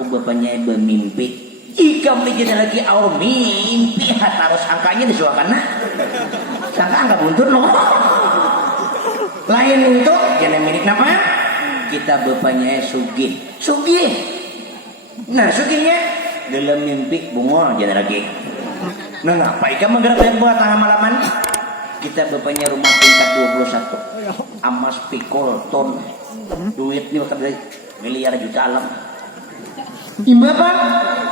aku bapaknya bermimpi. Jika menjadi lagi awal mimpi harus angkanya disuakan sangka angka buntut loh. Lain itu jangan milik napa? Kita bapaknya sugih. Nah sugihnya dalam mimpi bunga jangan lagi. Nah ngapain kamu menggerak buat tengah malaman? Kita bapaknya rumah tingkat 21 amas pikul ton duit ini bakal miliar juta alam. Bapak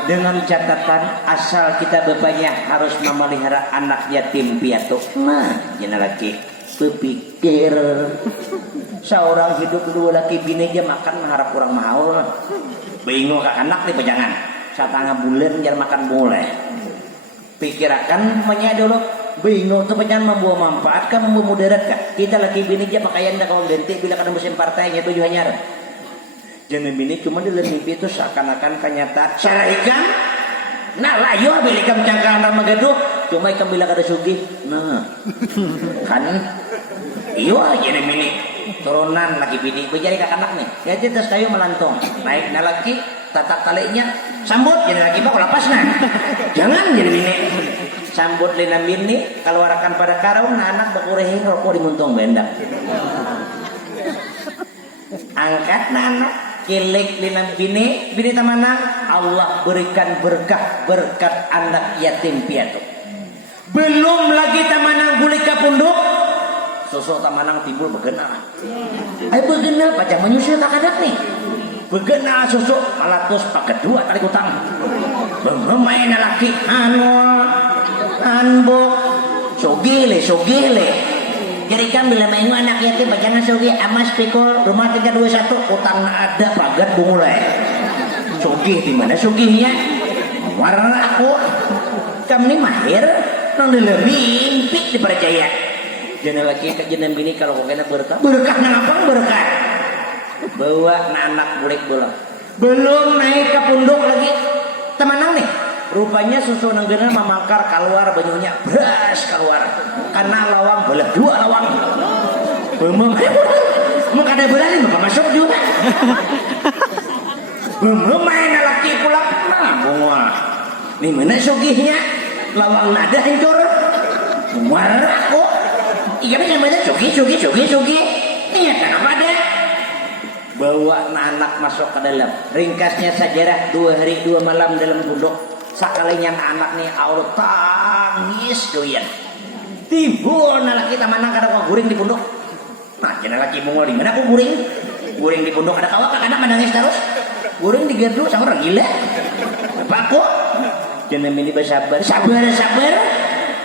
dengan catatan asal kita bapaknya harus memelihara anak yatim piatu. Nah, jangan lagi berpikir seorang hidup dua laki bini aja makan mengharap kurang mahal. Bingung kak anak nih pejangan. Satangah bulan jangan makan boleh. Pikirakan punya dulu. Bingung tuh pejangan membawa manfaat kan membawa mudarat kan. Kita laki bini aja pakaian dah kalau ganti bila kan musim partainya tujuannya. Jangan bini cuma dalam mimpi itu seakan-akan kenyataan cara ikan. Nah layu bila ikan cangkang nama gaduh. Cuma ikan bila kada sugih. Nah kan iya jadi bini turunan lagi bini berjari kak anak nih. Ya terus kayu melantong naik na laki tatak talinya sambut jadi laki pak lepas nah. Jangan jadi bini sambut lina bini kalau warakan pada karau nah anak bakurehin rokok dimuntung bendak. Angkat nah anak kilik lina bini tamanang Allah berikan berkat anak yatim piatu. Belum lagi tamanang bulika punduk sosok tamanang timbul begena. Begena pajang menyusul tak ada nih. Begena sosok malatus pak kedua kali utang. Bengemain laki anbo sogile. Jadi kan bila main anak yatim jangan sogi amas pikul rumah 321 utang ada pagar bungulai. Sogih di mana sogihnya? Warna aku kamu ini mahir nang dalam mimpi dipercaya. Jangan lagi ke jenam bini kalau kau kena berkah nang apa berkah? Bawa anak bulik bola. Belum naik ke punduk lagi temanang nih. Rupanya susu nenggena memakar keluar banyunya beras keluar karena lawang boleh dua lawang mengkada berani maka masuk juga main laki pula nah bunga nih mana sugihnya lawang nada hancur marah kok iya kan mana sugih nih kenapa ada bawa anak masuk ke dalam ringkasnya sejarah 2 hari 2 malam dalam pondok. Sakalinya anak nih Allah tangis doyan. Timbul laki tamanang kada kau guring di pondok. Nah, jangan laki bungol di mana aku guring? Guring di pondok ada kawak anak menangis terus. Guring di gerdu sama orang gila. Bapak kok? Jangan ini bersabar. Sabar.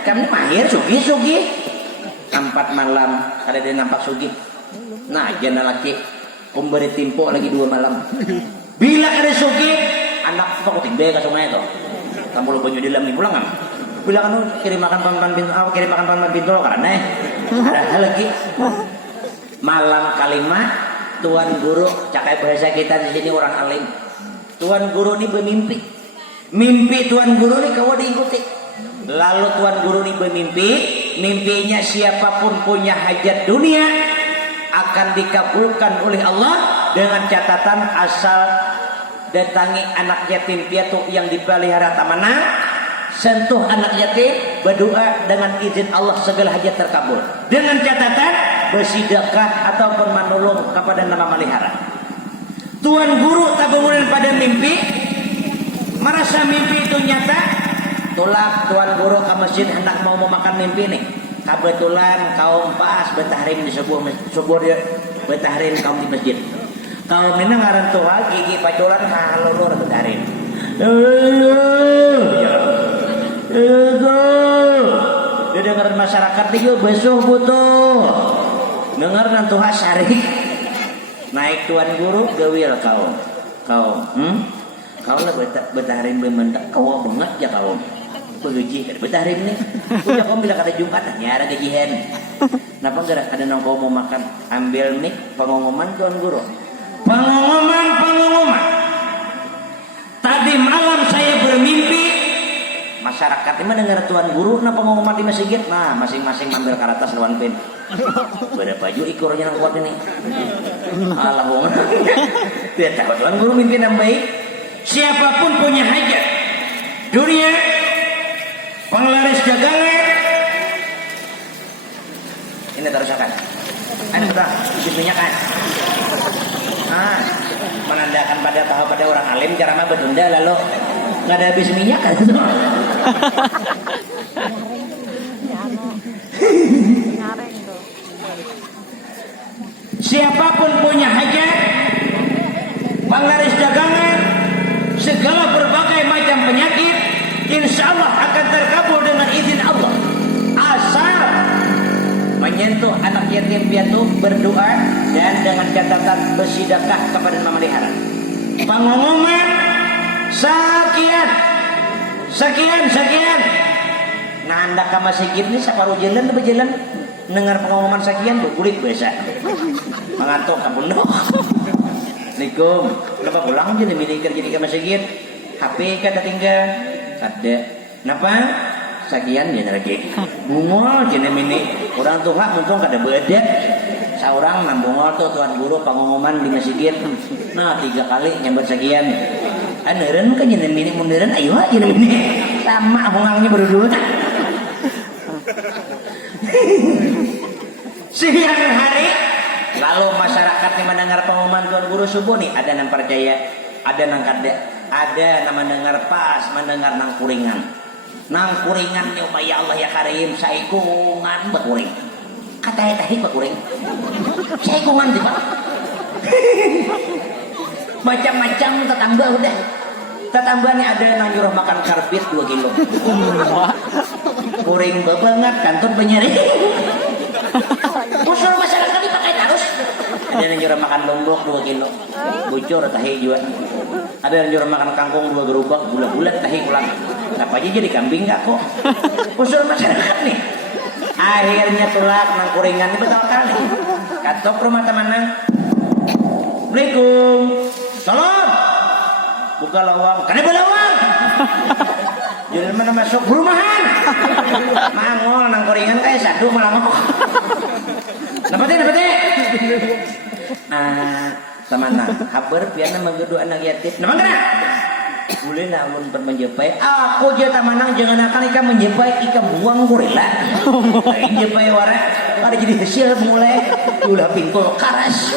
Kamu mahir sugi. 4 malam ada dia nampak sugi. Nah, jangan laki kumberi timpo lagi 2 malam. Bila ada sugi, anak kok timbe ke sungai itu. Kamu lupa nyudi dalam nih pulang kan? Bilang kirim makan paman pintu karena ada lagi malam kalimat tuan guru cakai bahasa kita di sini orang alim. Tuan guru ini bermimpi. Mimpi tuan guru ini kau diikuti. Lalu tuan guru ini bermimpi, mimpinya siapapun punya hajat dunia akan dikabulkan oleh Allah dengan catatan asal datangi anak yatim piatu yang dipelihara tamanang, sentuh anak yatim, berdoa dengan izin Allah segala hajat terkabul. Dengan catatan bersedekah ataupun menolong kepada nama melihara. Tuan guru tak bangunan pada mimpi, merasa mimpi itu nyata. Tolak tuan guru ke masjid hendak mau memakan mimpi nih. Kebetulan kaum pas bertahrim di sebuah bertahrim kaum di masjid. Kalau memang ngaran tua gigi paculan halulur betarin. Dia dengar masyarakat dia besuh butuh. Dengar nantuha syari. Naik tuan guru gawil kau. Kau lah betarin bemendak kau banget ya kau. Pegaji betarin nih. Udah kau bilang ada Jumat nyara gajian. Kenapa gerak ada nang kau mau makan? Ambil mic pengumuman tuan guru. Pengumuman. Tadi malam saya bermimpi. Masyarakat ini dengar tuan guru, nah pengumuman di masjid. Nah, masing-masing ambil karatas lawan pen. Beda baju ikurnya yang kuat ini. Alah wong. Tidak tahu tuan guru mimpi yang baik. siapapun punya hajat dunia, penglaris dagangan, ini terusakan. Anu berang, isi minyak kan? Menandakan pada orang alim ceramah bertunda lalu nggak ada habis minyak kan? Siapapun punya hajat, penglaris dagangan, segala berbagai macam penyakit, insya Allah akan terkabul dengan izin Allah. Asal menyentuh anak yatim piatu, berdoa, dan dengan catatan bersedekah kepada memelihara. Pengumuman sekian. Nah, anda ke masjid ini separuh jalan atau berjalan dengar pengumuman sekian berkulit biasa. Mengantuk kampung dong. Assalamualaikum. Kenapa pulang aja nih milih kerja di masjid? HP kan tinggal. Ada. Kenapa? Sekian dia lagi. Bungol jenis ini. Orang tua mungkin kada bedet. Seorang nambungol tuh tuan guru pengumuman di masjid. Nah 3 kali nyamber sekian. Neren kan jenis ini munduran ayo aja ini. Sama hongangnya berdua. Siang hari lalu masyarakat yang mendengar pengumuman tuan guru subuh nih ada yang percaya, ada yang kada, ada yang mendengar pas, mendengar nang kuringan ya Allah ya Karim saikungan bakuring kata tadi bakuring saikungan di Pak macam-macam tetambah nih ada yang nyuruh makan karbit 2 kilo kuring banget kantor penyeri usul masyarakat dipakai terus ada yang nyuruh makan lombok 2 kilo bocor tahi juga ada yang nyuruh makan kangkung 2 gerobak bulat-bulat tahi pulang apa aja jadi kambing gak kok usul masyarakat nih akhirnya tulak nang kuringan ini betul kali katok rumah teman-teman. Assalamualaikum salam buka lawang kenapa lawang jadi mana masuk perumahan mangol nang kuringan kayak satu malah ngomong dapat teman-teman habar piana menggedu anak yatim nama kena boleh namun bermenjepai aku aja tamanang jangan akan ikan menjepai ikan buang gorila menjepai warak pada jadi hasil mulai ulah pingkul karas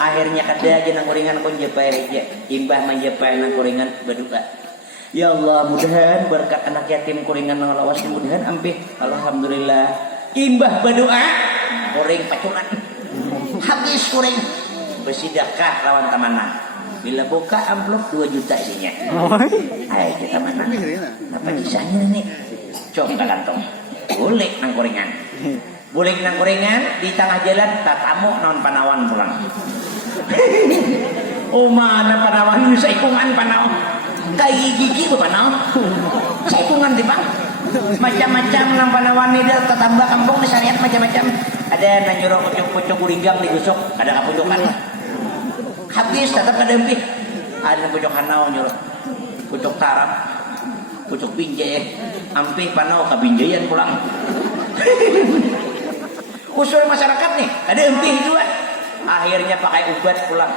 akhirnya kada aja nang kuringan kon jepai imbah menjepai nang kuringan berdoa ya Allah mudahan berkat anak yatim kuringan nang lawas mudahan ampih alhamdulillah imbah berdoa kuring pacuran habis kuring bersedekah lawan tamanang bila buka amplop 2 juta isinya ayo kita mana apa kisahnya nih coba kantong boleh nang kuringan di tengah jalan tatamu non panawan pulang mana panawan bisa ikungan panawan kayak gigi tuh panawan saikungan di bang macam-macam nang panawan ini dia tetambah kampung di syariat macam-macam ada yang nyuruh pucuk-pucuk kuringgang digusuk ada kapujukan habis tetap kada empih ada pucuk hanau nyuruh pucuk tarap pucuk pinjai ampih panau kabinjayan pulang usul masyarakat nih ada empih juga akhirnya pakai ubat pulang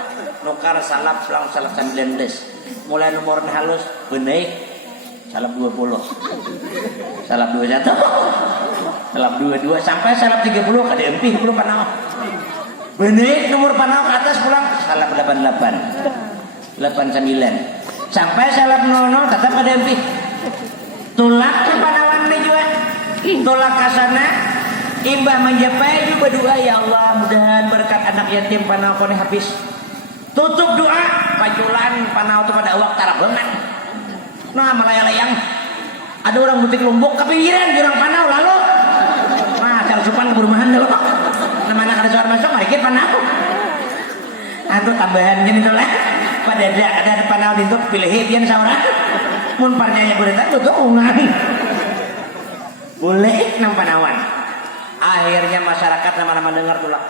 nukar salap 19 mulai nomor halus benaik salap 20 salap 21 salap 22 sampai salap 30 kada empih belum panau benih nomor panau ke atas pulang salap 88 89 sampai salap 00 tetap ada empih tulak ke panawan ini juga tulak ke sana imbah menjepai juga berdoa ya Allah mudahan berkat anak yatim panau kone habis tutup doa paculan panau itu pada awak tarap banget nah melayang-layang ada orang butik lombok kepinggiran jurang panau lalu nah calsupan ke perumahan dulu mana ada suara masuk mari kita panau anu tambahan gini tuh lah pada ada panau itu pilih pian saurang mun parnyanya berita betul ungan boleh nang panawan akhirnya masyarakat nama-nama dengar tulak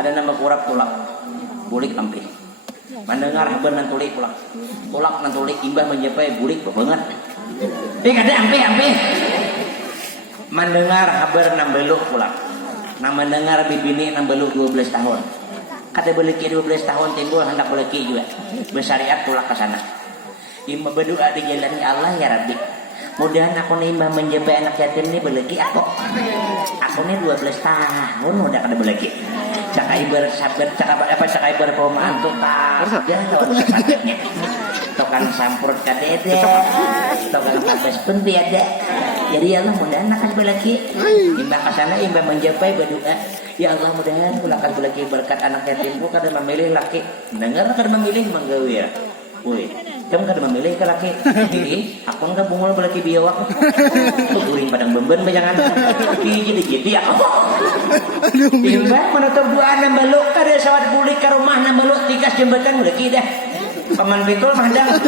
ada nama kurap tulak bulik ampih mendengar habar nan tulik tulak nan tulik imbah menjepai bulik banget ada ampih mendengar habar nan beluk pulang nah mendengar bibini 12 tahun Kada beleki 12 tahun timbul hendak beleki juga. Bersariat pula ke sana. Imam berdoa di jalan Allah ya Rabbi. Mudahan aku nih imam menjabai anak yatim nih beleki aku. Aku nih 12 tahun udah kada beleki. Cakai bersabar, cakai berpomaan tuh tak. Ya lawan sepatnya. Tokan sampurut kadede. Tokan tabes pun tiada. Jadi Allah mudahan akan beleki. Imam ke sana imam menjabai berdoa. Ya Allah mudahan kulakan beleki berkat anak yatimku kada memilih laki. Dengar kada memilih menggawir. Woi, kamu kada memilih ke laki. Jadi, aku enggak bungul belaki biawak. Guring padang bemben bayangan. Jadi aku. Timbang menutup doa na baluk kada sawat buli ka rumah na baluk tikas jembatan belaki dah. Paman pikul mandang.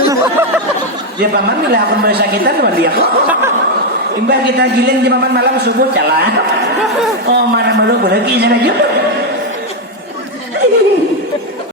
Dia paman milah akun bersakitan wan dia. Imbang kita giling di paman malam subuh calah. Oh, mana baluk belaki sana juga.